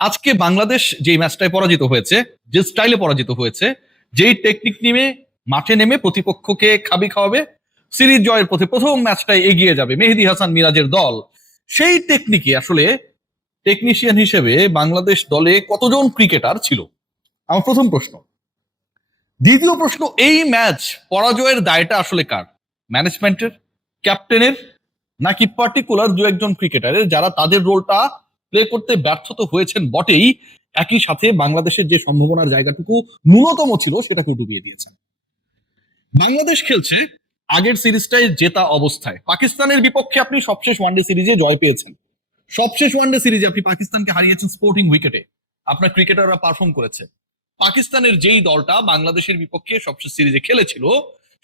আজকে বাংলাদেশ যেই ম্যাচটায় পরাজিত হয়েছে, যে স্টাইলে পরাজিত হয়েছে, যেই টেকনিক নিয়ে মাঠে নেমে প্রতিপক্ষকে খাবি খাওয়াবে, সিরিজ জয়ের পথে প্রথম ম্যাচটায় এগিয়ে যাবে মেহেদী হাসান মিরাজের দল, সেই টেকনিকে আসলে টেকনিশিয়ান হিসেবে বাংলাদেশ দলে কতজন ক্রিকেটার ছিল? আমার প্রথম প্রশ্ন। দ্বিতীয় প্রশ্ন, এই ম্যাচ পরাজয়ের দায়টা আসলে কার? ম্যানেজমেন্টের, ক্যাপ্টেনের, নাকি পার্টিকুলার দু একজন ক্রিকেটারের যারা তাদের রোলটা প্লে করতে ব্যর্থ তো হয়েছেন বটেই, একই সাথে বাংলাদেশের যে সম্ভাবনার জায়গাটুকু ন্যূনতম ছিল সেটাকেও ডুবিয়ে দিয়েছেন? বাংলাদেশ খেলছে আগের সিরিজটাই জেতা অবস্থায়। পাকিস্তানের বিপক্ষে আপনি সবশেষ ওয়ানডে সিরিজে জয় পেয়েছেন, সবশেষ ওয়ানডে সিরিজে আপনি পাকিস্তানকে হারিয়েছেন স্পোর্টিং উইকেটে, আপনার ক্রিকেটাররা পারফর্ম করেছে। পাকিস্তানের যেই দলটা বাংলাদেশের বিপক্ষে সবশেষ সিরিজে খেলেছিল,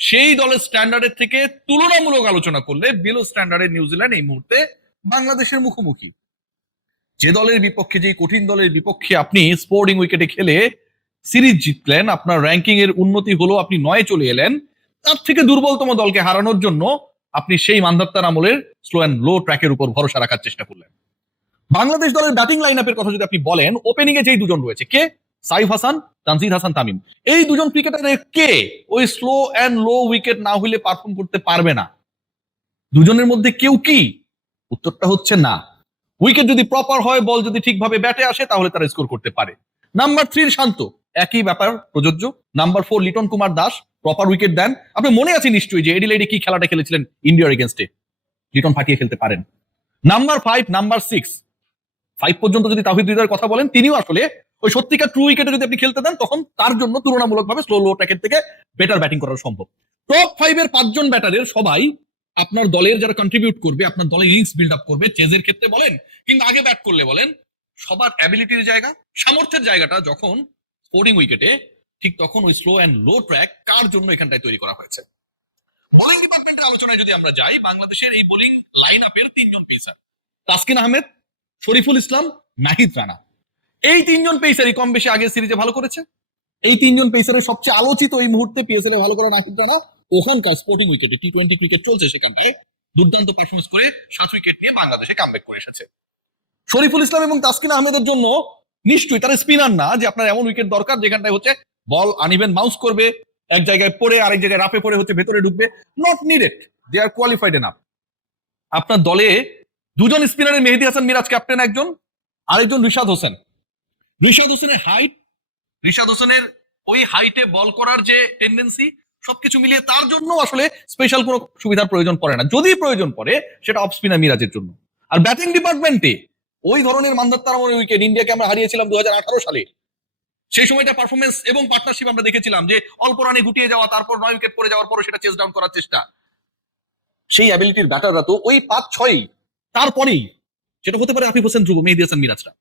সেই দলের স্ট্যান্ডার্ডের থেকে তুলনামূলক আলোচনা করলে বিলো স্ট্যান্ডার্ডের নিউজিল্যান্ড এই মুহূর্তে বাংলাদেশের মুখোমুখি। যে দলের বিপক্ষে, যে কঠিন দলের বিপক্ষে আপনি স্পোর্টিং উইকেটে খেলে সিরিজ জিতলেন, আপনার র্যাঙ্কিং এর উন্নতি হলো, আপনি 9 চলে এলেন, তার থেকে দুর্বলতম দলকে হারানোর জন্য আপনি সেই মান্ধাত্তার আমলের স্লো অ্যান্ড লো ট্র্যাকের উপর ভরসা রাখার চেষ্টা করলেন। বাংলাদেশ দলের ব্যাটিং লাইন আপের কথা যদি আপনি বলেন, ওপেনিং এ যেই দুজন রয়েছে, কে? সাইফ হাসান, তানজিদ হাসান তামিম, এই দুজন ক্রিকেটারের কে ওই স্লো অ্যান্ড লো উইকেট না হইলে পারফর্ম করতে পারবে না? দুজনের মধ্যে কেউ কি? উত্তরটা হচ্ছে না। উইকেট যদি প্রপার হয়, বল যদি ঠিকভাবে ব্যাটে আসে, তাহলে তারা স্কোর করতে পারে। নাম্বার 3 শান্ত, একই ব্যাপার প্রযোজ্য। Number 4 Liton Kumar Das, proper wicket দেন। আপনি মনে আছে নিশ্চয়ই যে এডিলেডে কি খেলাটা খেলেছিলেন ইন্ডিয়ার এগেনস্টে, লিটন ফাটিয়ে খেলতে পারেন। নাম্বার 5, নাম্বার 6, 5 পর্যন্ত যদি তাহিদ হৃদয়ের কথা বলেন, তিনিও আসলে ওই সত্যিকার ট্রু উইকেটে যদি আপনি খেলতে দেন, তখন তার জন্য তুলনামূলকভাবে স্লো লো ট্র্যাকের থেকে বেটার ব্যাটিং করা সম্ভব। টপ 5 এর 5 জন ব্যাটারের সবাই আপনার দলের যারা কন্ট্রিবিউট করবে, আপনার দলের ইনিংস বিল্ড আপ করবে, চেজের ক্ষেত্রে বলেন কিংবা আগে ব্যাট করলে বলেন, সবার অ্যাবিলিটির জায়গা, সামর্থ্যের জায়গাটা যখন স্পোর্টিং উইকেটে, ঠিক তখন ওই স্লো অ্যান্ড লো ট্র্যাক কার জন্য এখানটায় তৈরি করা হয়েছে। বোলিং ডিপার্টমেন্টের আলোচনায় যদি আমরা যাই, বাংলাদেশের এই বোলিং লাইন আপের 3 জন পেসার, তাসকিন আহমেদ, শরীফুল ইসলাম, নাহিদ রানা, এই 3 জন পেসারই কম বেশি আগের সিরিজে ভালো করেছে। এই 3 জন পেসারের সবচেয়ে আলোচিত এই মুহূর্তে পিএসএল এ ভালো করা নাহিদ রানা, ওখানকার স্পোর্টিং উইকেটে টি-20 ক্রিকেট চলছে, সেখানটায় দুর্দান্ত পারফরমেন্স করে 7 উইকেট নিয়ে বাংলাদেশে কামব্যাক করে এসেছে। শরীফুল ইসলাম এবং তাসকিন আহমেদের জন্য নিশ্চয়ই তারা স্পিনার না যে আপনার এমন উইকেট দরকার যেখানটায় হচ্ছে বল আনইভেন বাউন্স করবে, এক জায়গায় পড়ে আরেক জায়গায় রাফে পড়ে হচ্ছে ভেতরে ঢুকবে। Not needed, they are qualified enough. আপনার দলে দুজন স্পিনারের, মেহেদী হাসান মিরাজ ক্যাপ্টেন একজন, আরেকজন রিশাদ হোসেন। রিশাদ হোসেনের হাইট, রিশাদ হোসেনের ওই হাইটে বল করার যে টেন্ডেন্সি, সবকিছু মিলিয়ে তার জন্য আসলে স্পেশাল কোনো সুবিধার প্রয়োজন পড়ে না। যদি প্রয়োজন পড়ে সেটা অফ স্পিনার মিরাজের জন্য। আর ব্যাটিং ডিপার্টমেন্টে ওই ধরনের মান্ধাত্তার আমলের উইকেট ইন্ডিয়াকে আমরা হারিয়েছিলাম 2018 সালে। সেই সময়টা পারফরমেন্স এবং পার্টনারশিপ আমরা দেখেছিলাম যে অল্প রানে গুটিয়ে যাওয়া, তারপর 9 উইকেট পড়ে যাওয়ার পর সেটা চেস ডাউন করার চেষ্টা। সেই অ্যাবিলিটির ব্যাটাররা তো ওই 5-6 তারপরেই, সেটা হতে পারে আফিফ হোসেন ধ্রুব, মেহেদী হাসান মিরাজরা।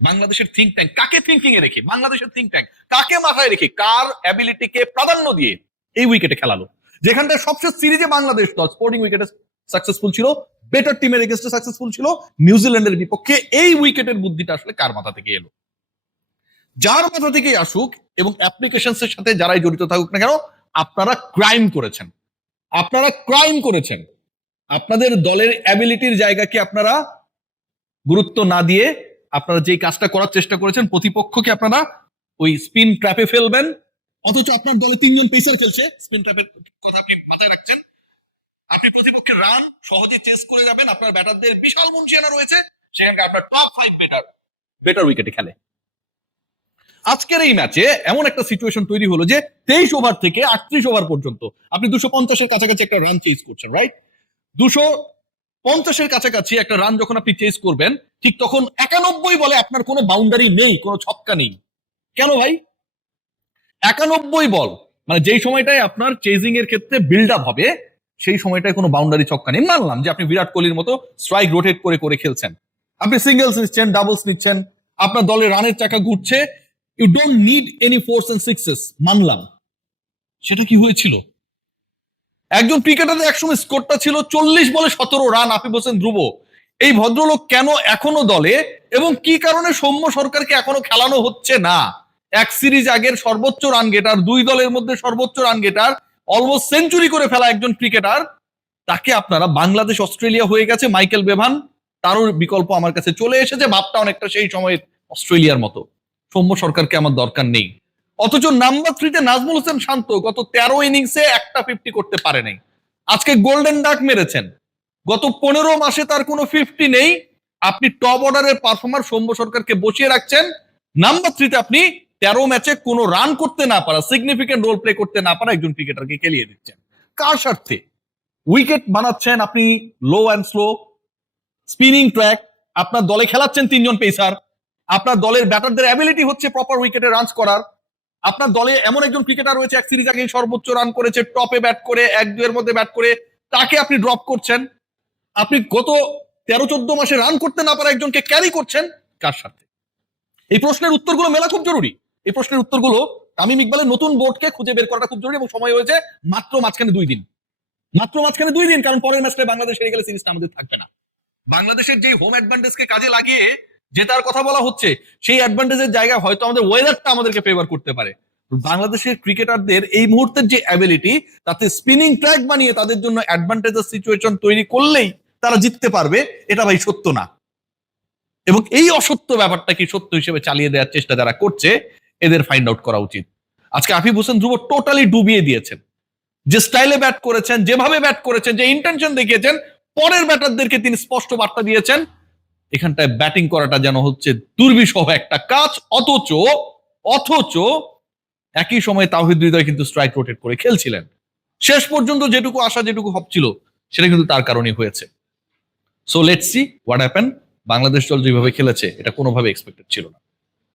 বাংলাদেশের থিঙ্ক ট্যাঙ্ক কাকে থিঙ্কিং এ রেখে, বাংলাদেশের থিঙ্ক ট্যাঙ্ক কাকে মাথায় রেখে, কার অ্যাবিলিটিকে প্রাধান্য দিয়ে এই উইকেটে খেলালো? যেখানটায় সবশেষ সিরিজে বাংলাদেশ দল স্পোর্টিং উইকেটে সাকসেসফুল ছিল, বেটার টিমের এগেইনস্টে সাকসেসফুল ছিল, নিউজিল্যান্ডের বিপক্ষে এই উইকেটের বুদ্ধিটা আসলে কার মাথা থেকে এলো? যার মাথা থেকেই আসুক এবং অ্যাপ্লিকেশনস এর সাথে যারাই জড়িত থাকুক না কেন, আপনারা ক্রাইম করেছেন, আপনারা ক্রাইম করেছেন। আপনাদের দলের অ্যাবিলিটির জায়গাকে আপনারা গুরুত্ব না দিয়ে আপনারা যেই কাজটা করার চেষ্টা করেছেন, প্রতিপক্ষকে আপনারা ওই স্পিন ট্র্যাপে ফেলবেন, অথচ আপনার দলে 3 জন পেসার খেলছে, স্পিন ট্র্যাপের কথা আপনি মাথায় রাখছেন। আপনি প্রতিপক্ষের রান সহজে চেস করে যাবেন, আপনার ব্যাটারদের বিশাল মুনশিয়ানা রয়েছে, সেখানে আপনার টপ 5 বেটার উইকেটে খেলে। আজকের এই ম্যাচে এমন একটা সিচুয়েশন তৈরি হলো যে 23 ওভার থেকে 38 ওভার পর্যন্ত আপনি 250 এর কাছাকাছি একটা রান চেজ করছেন, রাইট? 250 এর কাছাকাছি একটা রান যখন আপনি চেজ করবেন, ঠিক তখন 91 বলে আপনার কোনো বাউন্ডারি নেই, কোনো ছক্কা নেই। কেন ভাই? 91 বল মানে যেই সময়টায় আপনার চেজিং এর ক্ষেত্রে বিল্ড আপ হবে, সেই সময়টায় কোনো বাউন্ডারি ছক্কা নেই। মানলাম যে আপনি বিরাট কোহলির মতো স্ট্রাইক রোটেট করে করে খেলছেন, আপনি সিঙ্গেলস নিচ্ছেন, ডাবলস নিচ্ছেন, আপনার দলের রানের চাকা ঘুরছে, you don't need any fours and sixes, মানলাম। সেটা কি হয়েছিল? একজন ক্রিকেটারের একসময় স্কোরটা ছিল 40 বলে 17 রান, আফিফ হোসেন ধ্রুব। এই ভদ্রলোক কেন এখনো দলে এবং কি কারণে সৌম্য সরকারকে এখনো খেলানো হচ্ছে না? এক সিরিজ আগের সর্বোচ্চ রান গেটার, 2 দলের মধ্যে সর্বোচ্চ রান গেটার, অলমোস্ট সেঞ্চুরি করে ফেলা একজন ক্রিকেটার, তাকে আপনারা, বাংলাদেশ অস্ট্রেলিয়া হয়ে গেছে, মাইকেল বেভান, তারও বিকল্প আমার কাছে চলে এসেছে। ভাবটা অনেকটা সেই সময়ের অস্ট্রেলিয়ার মতো। সৌম্য সরকারকে আমার দরকার নেই। অথচ নাম্বার 3-তে নাজমুল হোসেন শান্ত গত 13 ইনিংসে একটা 50 করতে পারে নাই। আজকে গোল্ডেন ডাক মেরেছেন। গত 15 মাসে তার কোনো 50 নেই। আপনি টপ অর্ডারের পারফর্মার সৌম্য সরকারকে বসিয়ে রাখছেন। নাম্বার 3-তে আপনি 13 ম্যাচে কোনো রান করতে না পারা, সিগনিফিকেন্ট রোল প্লে করতে না পারা একজন ক্রিকেটারকে খেলিয়ে দিচ্ছেন। কার স্বার্থে? উইকেট বানাচ্ছেন আপনি low and slow, spinning track, আপনার দলে খেলাচ্ছেন 3 জন পেসার, আপনার দলের ব্যাটারদের অ্যাবিলিটি হচ্ছে প্রপার উইকেটে রান করার, আপনার দলে এমন একজন ক্রিকেটার রয়েছে এক সিরিজ আগে সর্বোচ্চ রান করেছে টপে ব্যাট করে 1-2 এর মধ্যে ব্যাট করে, তাকে আপনি ড্রপ করছেন। আপনি গত 13-14 মাসে রান করতে না পারা একজনকে ক্যারি করছেন। কার সাথে? এই প্রশ্নের উত্তরগুলো মেলা খুব জরুরি। এই প্রশ্নের উত্তরগুলো তামিম ইকবালের নতুন বোর্ডকে খুঁজে বের করাটা খুব জরুরি এবং সময় হয়েছে মাত্র মাঝখানে 2 দিন। মাত্র মাঝখানে 2 দিন, কারণ পরের ম্যাচটায় বাংলাদেশ হেরে গেলে সিরিজটা আমাদের থাকবে না। বাংলাদেশের যে হোম অ্যাডভান্টেজকে কাজে লাগিয়ে জেতার কথা বলা হচ্ছে, সেই অ্যাডভান্টেজের জায়গায় হয়তো আমাদের ওয়েদারটা আমাদেরকে ফেভার করতে পারে। বাংলাদেশের ক্রিকেটারদের এই মুহূর্তের যে অ্যাবিলিটি, তাতে স্পিনিং ট্র্যাক বানিয়ে তাদের জন্য অ্যাডভান্টেজের সিচুয়েশন তৈরি করলেই তারা জিততে পারবে, এটা ভাই সত্য না। এবং এই অসত্য ব্যাপারটা কি সত্য হিসেবে চালিয়ে দেওয়ার চেষ্টা যারা করছে, এদের ফাইন্ড আউট করা উচিত। আজকে আফিফ হোসেন ধ্রুব টোটালি ডুবিয়ে দিয়েছেন। যে স্টাইলে ব্যাট করেছেন, যেভাবে ব্যাট করেছেন, যে ইন্টেনশন দেখিয়েছেন, পরের ব্যাটারদেরকে তিনি স্পষ্ট বার্তা দিয়েছেন এখানটায় ব্যাটিং করাটা যেন হচ্ছে দুর্বিষহ একটা কাজ। অথচ একই সময় তাওহিদ হৃদয় কিন্তু স্ট্রাইক রোটেট করে খেলছিলেন। শেষ পর্যন্ত যেটুকু আশা, যেটুকু হপ ছিল, সেটা কিন্তু তার কারণেই হয়েছে। So let's see what happen. Bangladesh দল যেভাবে খেলেছে এটা কোনোভাবে এক্সপেক্টেড ছিল না।